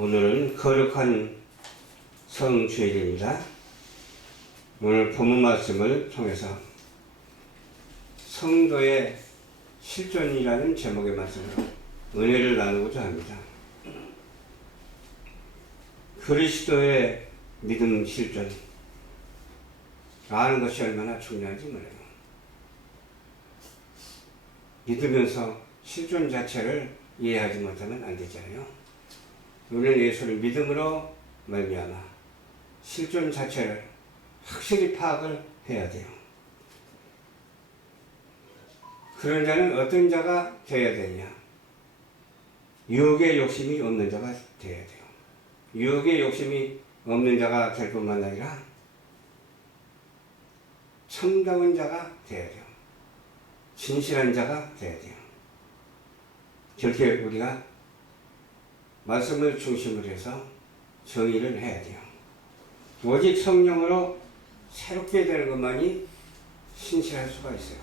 오늘은 거룩한 성주일입니다. 오늘 본문 말씀을 통해서 성도의 실존이라는 제목의 말씀으로 은혜를 나누고자 합니다. 그리스도의 믿음 실존, 아는 것이 얼마나 중요한지 몰라요. 믿으면서 실존 자체를 이해하지 못하면 안 되잖아요. 우리는 예수를 믿음으로 말미암아 실존 자체를 확실히 파악을 해야 돼요. 그런 자는 어떤 자가 되어야 되냐? 유혹의 욕심이 없는 자가 되어야 돼요. 유혹의 욕심이 없는 자가 될 뿐만 아니라 참다운 자가 되어야 돼요. 진실한 자가 되어야 돼요. 그렇게 우리가 말씀을 중심으로 해서 정의를 해야 돼요. 오직 성령으로 새롭게 되는 것만이 신실할 수가 있어요.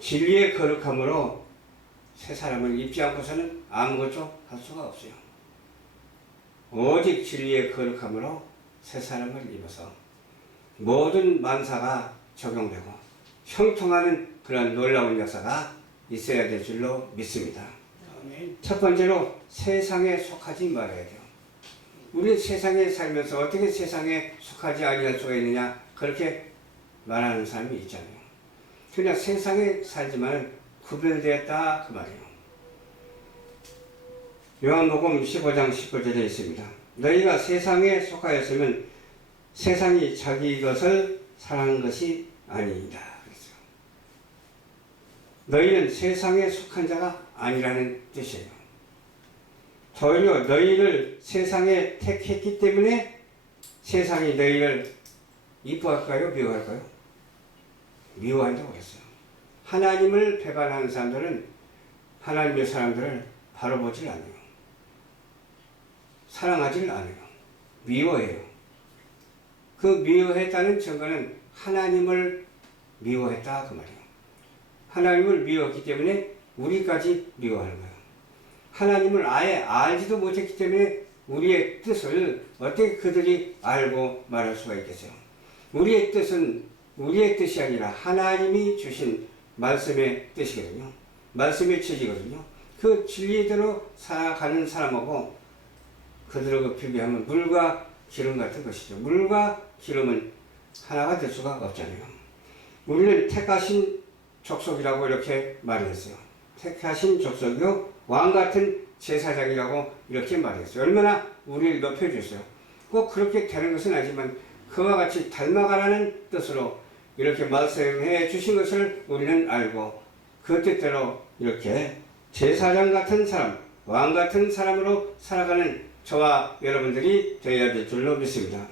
진리의 거룩함으로 새 사람을 입지 않고서는 아무것도 할 수가 없어요. 오직 진리의 거룩함으로 새 사람을 입어서 모든 만사가 적용되고 형통하는 그런 놀라운 역사가 있어야 될 줄로 믿습니다. 첫 번째로 세상에 속하지 말아야 돼요. 우리 세상에 살면서 어떻게 세상에 속하지 아니할 수가 있느냐, 그렇게 말하는 사람이 있잖아요. 그냥 세상에 살지만 구별되었다 그 말이에요. 요한복음 15장 19절에 있습니다. 너희가 세상에 속하였으면 세상이 자기 것을 사랑한 것이 아니이다. 너희는 세상에 속한 자가 아니라는 뜻이에요. 오히려 너희를 세상에 택했기 때문에 세상이 너희를 이뻐할까요? 미워할까요? 미워한다고 했어요. 하나님을 배반하는 사람들은 하나님의 사람들을 바로 보질 않아요. 사랑하지를 않아요. 미워해요. 그 미워했다는 증거는 하나님을 미워했다 그 말이에요. 하나님을 미웠기 때문에 우리까지 미워하는 거예요. 하나님을 아예 알지도 못했기 때문에 우리의 뜻을 어떻게 그들이 알고 말할 수가 있겠어요. 우리의 뜻은 우리의 뜻이 아니라 하나님이 주신 말씀의 뜻이거든요. 말씀의 취지거든요. 그 진리대로 살아가는 사람하고 그들하고 비교하면 물과 기름 같은 것이죠. 물과 기름은 하나가 될 수가 없잖아요. 우리는 택하신 족속이라고 이렇게 말했어요. 택하신 족속이요 왕같은 제사장이라고 이렇게 말했어요. 얼마나 우리를 높여주세요. 꼭 그렇게 되는 것은 아니지만 그와 같이 닮아가라는 뜻으로 이렇게 말씀해 주신 것을 우리는 알고 그 뜻대로 이렇게 제사장 같은 사람, 왕 같은 사람으로 살아가는 저와 여러분들이 되어야 될 줄로 믿습니다.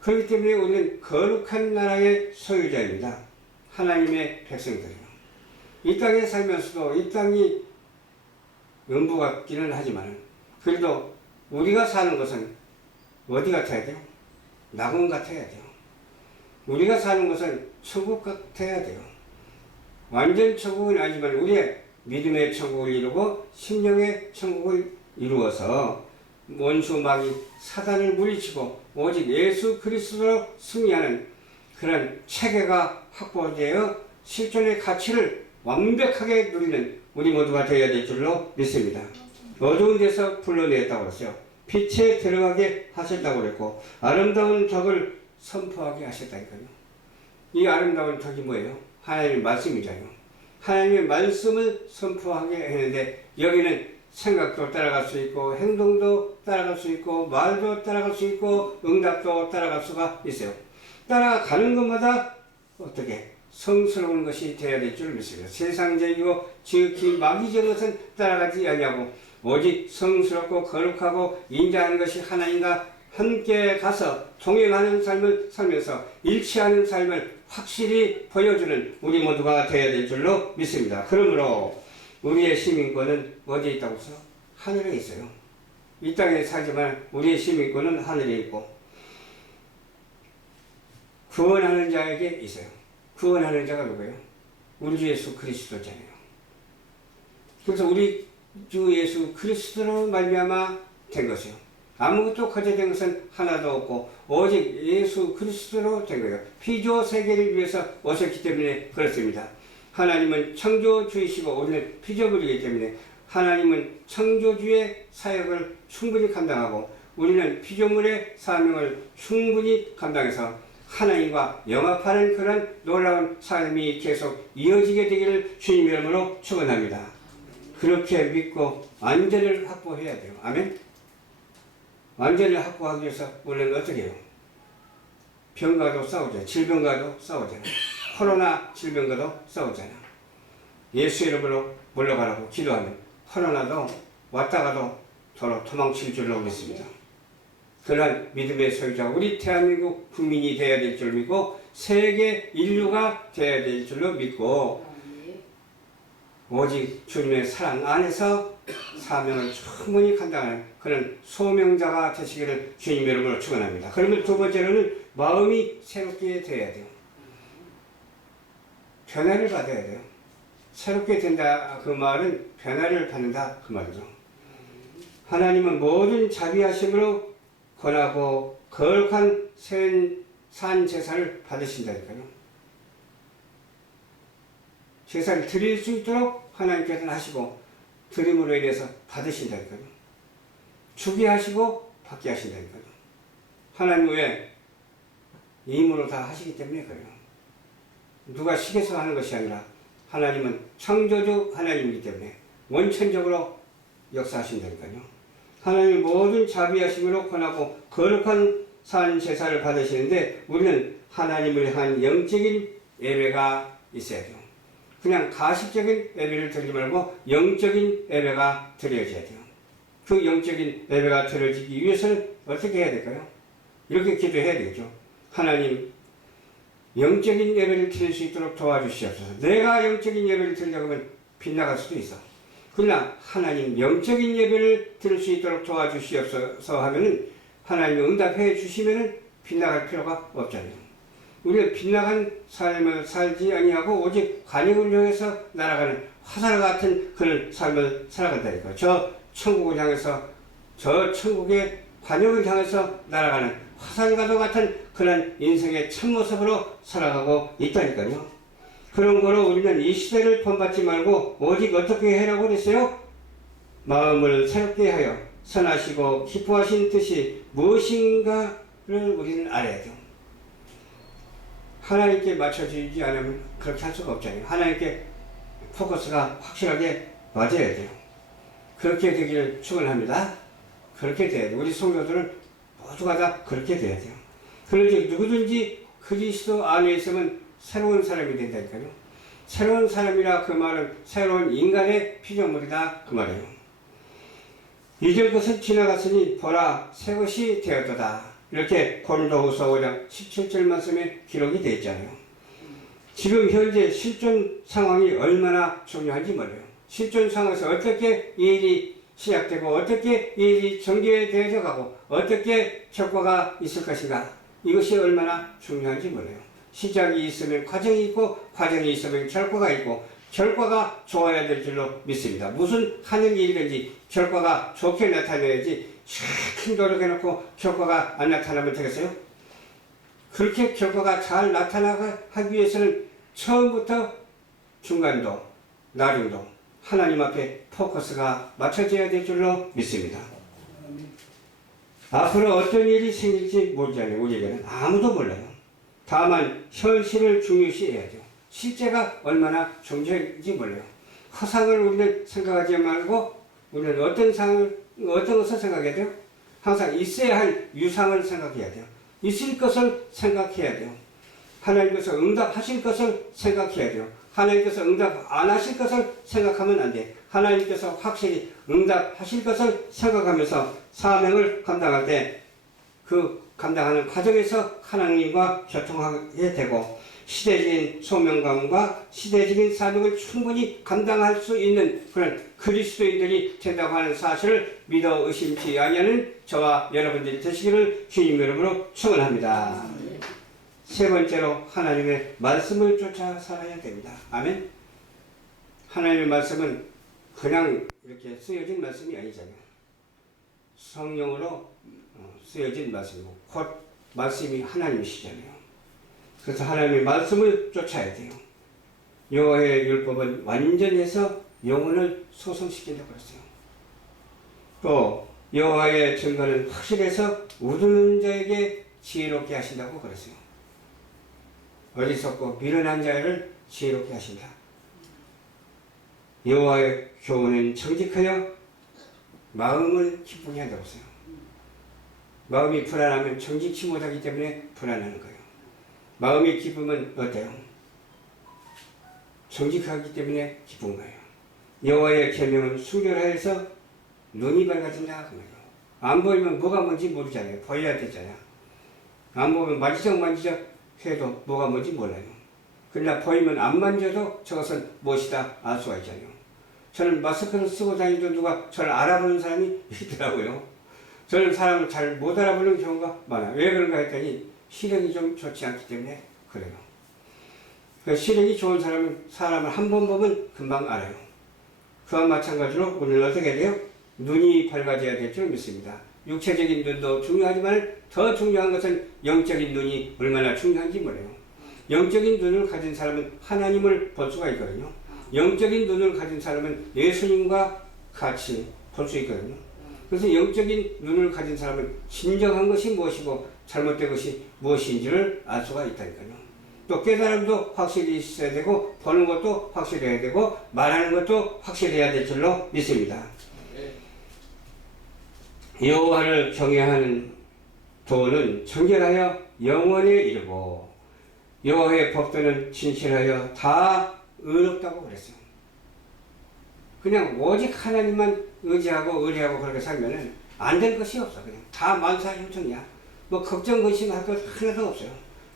그렇기 때문에 우리는 거룩한 나라의 소유자입니다. 하나님의 백성들이요. 이 땅에 살면서도 이 땅이 음부 같기는 하지만 그래도 우리가 사는 것은 어디 같아야 돼요? 낙원 같아야 돼요. 우리가 사는 것은 천국 같아야 돼요. 완전 천국은 아니지만 우리의 믿음의 천국을 이루고 심령의 천국을 이루어서 원수 마귀 사단을 물리치고 오직 예수 그리스도로 승리하는 그런 체계가 확보되어 실존의 가치를 완벽하게 누리는 우리 모두가 되어야 될 줄로 믿습니다. 어두운 데서 불러내었다고 했어요. 빛에 들어가게 하셨다고 그랬고 아름다운 덕을 선포하게 하셨다니까요. 이 아름다운 덕이 뭐예요? 하나님의 말씀이잖아요. 하나님의 말씀을 선포하게 했는데 여기는 생각도 따라갈 수 있고 행동도 따라갈 수 있고 말도 따라갈 수 있고 응답도 따라갈 수가 있어요. 따라가는 것마다 어떻게 성스러운 것이 되어야 될 줄 믿습니다. 세상적이고 지극히 마귀적인 것은 따라가지 아니하고 오직 성스럽고 거룩하고 인자하는 것이 하나님과 함께 가서 동행하는 삶을 살면서 일치하는 삶을 확실히 보여주는 우리 모두가 되어야 될 줄로 믿습니다. 그러므로 우리의 시민권은 어디에 있다고 해서? 하늘에 있어요. 이 땅에 살지만 우리의 시민권은 하늘에 있고 구원하는 자에게 있어요. 구원하는 자가 누구예요? 우리 주 예수 그리스도잖아요. 그래서 우리 주 예수 그리스도로 말미암아 된 것이요. 아무것도 거저된 것은 하나도 없고 오직 예수 그리스도로 된 거예요. 피조 세계를 위해서 오셨기 때문에 그렇습니다. 하나님은 창조주이시고 우리는 피조물이기 때문에 하나님은 창조주의 사역을 충분히 감당하고 우리는 피조물의 사명을 충분히 감당해서 하나님과 영합하는 그런 놀라운 삶이 계속 이어지게 되기를 주님의 이름으로 축원합니다. 그렇게 믿고 안전을 확보해야 돼요. 아멘. 안전을 확보하기 위해서 우리는 어떻게 해요? 병과도 싸우잖아요. 질병과도 싸우잖아요. 코로나 질병과도 싸우잖아요. 예수 이름으로 물러가라고 기도하면 코로나도 왔다가도 서로 도망칠 줄로 믿습니다. 그러한 믿음의 소유자 우리 대한민국 국민이 되어야 될 줄 믿고 세계 인류가 되어야 될 줄로 믿고 오직 주님의 사랑 안에서 사명을 충분히 감당하는 그런 소명자가 되시기를 주님의 이름으로 축원합니다. 그러면 두 번째로는 마음이 새롭게 되어야 돼요. 변화를 받아야 돼요. 새롭게 된다 그 말은 변화를 받는다 그 말이죠. 하나님은 모든 자비하심으로 권하고 거룩한 산 제사를 받으신다니까요. 제사를 드릴 수 있도록 하나님께서는 하시고 드림으로 인해서 받으신다니까요. 주게 하시고 받게 하신다니까요. 하나님 왜 임으로 다 하시기 때문에 그래요. 누가 시켜서 하는 것이 아니라 하나님은 창조주 하나님이기 때문에 원천적으로 역사하신다니까요. 하나님이 모든 자비하심으로 권하고 거룩한 산 제사를 받으시는데 우리는 하나님을 향한 영적인 예배가 있어야 돼요. 그냥 가식적인 예배를 드리지 말고 영적인 예배가 드려져야 돼요. 그 영적인 예배가 드려지기 위해서는 어떻게 해야 될까요? 이렇게 기도해야 되겠죠. 하나님, 영적인 예배를 드릴 수 있도록 도와주시옵소서. 내가 영적인 예배를 드리려고 하면 빗나갈 수도 있어. 그러나 하나님 영적인 예배를 드릴 수 있도록 도와주시옵소서 하면은 하나님이 응답해 주시면은 빗나갈 필요가 없잖아요. 우리가 빗나간 삶을 살지 아니하고 오직 관역을 향해서 날아가는 화살 같은 그런 삶을 살아간다니까요. 저 천국을 향해서 저 천국의 관역을 향해서 날아가는 화살과도 같은 그런 인생의 참모습으로 살아가고 있다니까요. 그런 거로 우리는 이 시대를 본받지 말고 오직 어떻게 하라고 그랬어요? 마음을 새롭게 하여 선하시고 기뻐하신 뜻이 무엇인가를 우리는 알아야 돼요. 하나님께 맞춰지지 않으면 그렇게 할 수가 없잖아요. 하나님께 포커스가 확실하게 맞아야 돼요. 그렇게 되기를 축원합니다. 그렇게 돼야 돼요. 우리 성도들은 모두가 다 그렇게 돼야 돼요. 그런데 누구든지 그리스도 안에 있으면 새로운 사람이 된다니까요. 새로운 사람이라 그 말은 새로운 인간의 피조물이다 그 말이에요. 이전 것은 지나갔으니 보라 새 것이 되었도다. 이렇게 고린도후서 5장 17절 말씀에 기록이 되어 있잖아요. 지금 현재 실존 상황이 얼마나 중요한지 몰라요. 실존 상황에서 어떻게 이 일이 시작되고 어떻게 이 일이 전개되어져 가고 어떻게 결과가 있을 것인가 이것이 얼마나 중요한지 몰라요. 시작이 있으면 과정이 있고 과정이 있으면 결과가 있고 결과가 좋아야 될 줄로 믿습니다. 무슨 하는 일이든지 결과가 좋게 나타내야지 큰 노력해놓고 결과가 안 나타나면 되겠어요? 그렇게 결과가 잘 나타나기 위해서는 처음부터 중간도 나중도 하나님 앞에 포커스가 맞춰져야 될 줄로 믿습니다. 앞으로 어떤 일이 생길지 모르잖아요. 우리에게는 아무도 몰라요. 다만 현실을 중요시해야죠. 실제가 얼마나 존재인지 몰라요. 허상을 우리는 생각하지 말고 우리는 어떤 것을 생각해야 돼요? 항상 있어야 할 유상을 생각해야 돼요. 있을 것을 생각해야 돼요. 하나님께서 응답하실 것을 생각해야 돼요. 하나님께서 응답 안 하실 것을 생각하면 안 돼. 하나님께서 확실히 응답하실 것을 생각하면서 사명을 감당할 때 그 감당하는 과정에서 하나님과 교통하게 되고 시대적인 소명감과 시대적인 사명을 충분히 감당할 수 있는 그런 그리스도인들이 된다고 하는 사실을 믿어 의심치 아니하는 저와 여러분들이 되시기를 주님 이름으로 축원합니다. 세 번째로 하나님의 말씀을 쫓아 살아야 됩니다. 아멘. 하나님의 말씀은 그냥 이렇게 쓰여진 말씀이 아니잖아요. 성령으로 쓰여진 말씀이고 곧 말씀이 하나님이시잖아요. 그래서 하나님의 말씀을 쫓아야 돼요. 여호와의 율법은 완전해서 영혼을 소성시킨다고 그랬어요. 또 여호와의 증거는 확실해서 우는 자에게 지혜롭게 하신다고 그랬어요. 어리석고 미련한 자를 지혜롭게 하신다. 여호와의 교훈은 정직하여 마음을 기쁘게 한다고 했어요. 마음이 불안하면 정직치 못하기 때문에 불안하는 거예요. 마음이 기쁘면 어때요? 정직하기 때문에 기쁜 거예요. 여호와의 계명은 순결하여서 눈이 밝아진다 그 말이에요. 안 보이면 뭐가 뭔지 모르잖아요. 보여야 되잖아요. 안 보면 만지작 해도 뭐가 뭔지 몰라요. 그러나 보이면 안 만져도 저것은 무엇이다 알 수가 있잖아요. 저는 마스크를 쓰고 다니던 누가 저를 알아보는 사람이 있더라고요. 저는 사람을 잘 못 알아보는 경우가 많아요. 왜 그런가 했더니 시력이 좀 좋지 않기 때문에 그래요. 그 시력이 좋은 사람을 한 번 보면 금방 알아요. 그와 마찬가지로 오늘 어떻게 돼요? 눈이 밝아져야 될 줄 믿습니다. 육체적인 눈도 중요하지만 더 중요한 것은 영적인 눈이 얼마나 중요한지 몰라요. 영적인 눈을 가진 사람은 하나님을 볼 수가 있거든요. 영적인 눈을 가진 사람은 예수님과 같이 볼 수 있거든요. 그래서 영적인 눈을 가진 사람은 진정한 것이 무엇이고 잘못된 것이 무엇인지를 알 수가 있다니까요. 또 깨달음도 확실히 있어야 되고 보는 것도 확실해야 되고 말하는 것도 확실해야 될 줄로 믿습니다. 여호와를 경외하는 도는 정결하여 영원에 이르고 여호와의 법도는 진실하여 다 의롭다고 그랬어요. 그냥 오직 하나님만 의지하고 의뢰하고 그렇게 살면은 안 될 것이 없어. 그냥 다 만사형통이야. 뭐 걱정 근심할 것 하나도 없어요.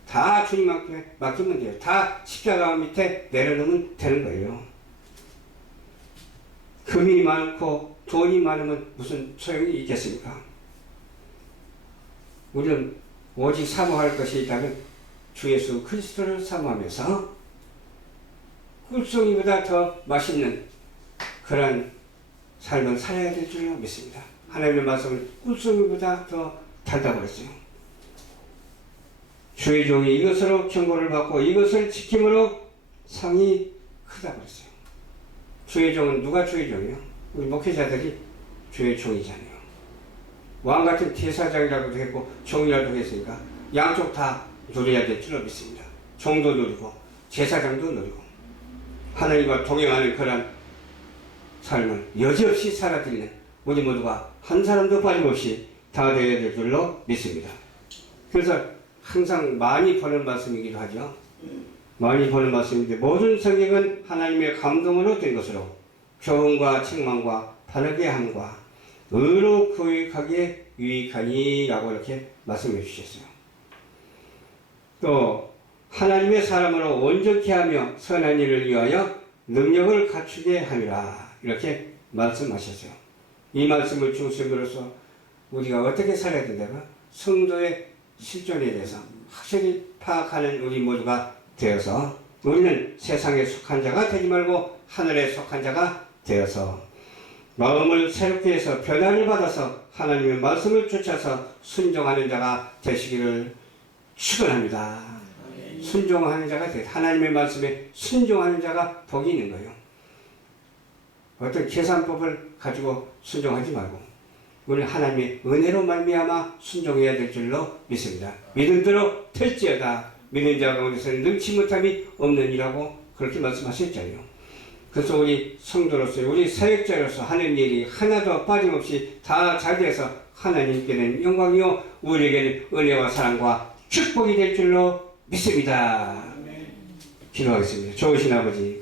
다 주님한테 맡기면 돼요. 다 십자가 밑에 내려놓으면 되는 거예요. 금이 많고 돈이 많으면 무슨 소용이 있겠습니까? 우리는 오직 사모할 것이 있다면 주 예수 그리스도를 사모하면서 꿀송이보다 더 맛있는 그런 삶을 살아야 될 줄로 믿습니다. 하나님의 말씀을 꿀송이보다 더 달다고 그랬어요. 주의 종이 이것으로 경고를 받고 이것을 지킴으로 상이 크다고 그랬어요. 주의 종은 누가 주의 종이에요? 우리 목회자들이 주의 종이잖아요. 왕같은 대사장이라고도 했고 종이라도 했으니까 양쪽 다 누려야 될 줄로 믿습니다. 종도 누리고 제사장도 누리고 하나님과 동행하는 그런 삶을 여지없이 살아드리는 우리 모두가 한 사람도 빠짐없이 다 되어야 될 줄로 믿습니다. 그래서 항상 많이 보는 말씀이기도 하죠. 많이 보는 말씀인데 모든 성경은 하나님의 감동으로 된 것으로 교훈과 책망과 바르게 함과 의로 교육하기에 유익하니라고 이렇게 말씀해 주셨어요. 또 하나님의 사람으로 온전케 하며 선한 일을 위하여 능력을 갖추게 함이라 이렇게 말씀하셨어요. 이 말씀을 중심으로서 우리가 어떻게 살아야 된다고? 성도의 실존에 대해서 확실히 파악하는 우리 모두가 되어서 우리는 세상에 속한 자가 되지 말고 하늘에 속한 자가 되어서 마음을 새롭게 해서 변화를 받아서 하나님의 말씀을 쫓아서 순종하는 자가 되시기를 축원합니다. 순종하는 자가 하나님의 말씀에 순종하는 자가 복이 있는 거예요. 어떤 계산법을 가지고 순종하지 말고 우리 하나님의 은혜로 말미암아 순종해야 될 줄로 믿습니다. 믿은 대로 될지어다. 믿는 자 가운데서는 능치 못함이 없느니라고 그렇게 말씀하셨잖아요. 그래서 우리 성도로서 우리 사역자로서 하는 일이 하나도 빠짐없이 다 잘 돼서 하나님께는 영광이요 우리에게는 은혜와 사랑과 축복이 될 줄로 믿습니다. 기도하겠습니다. 좋으신 아버지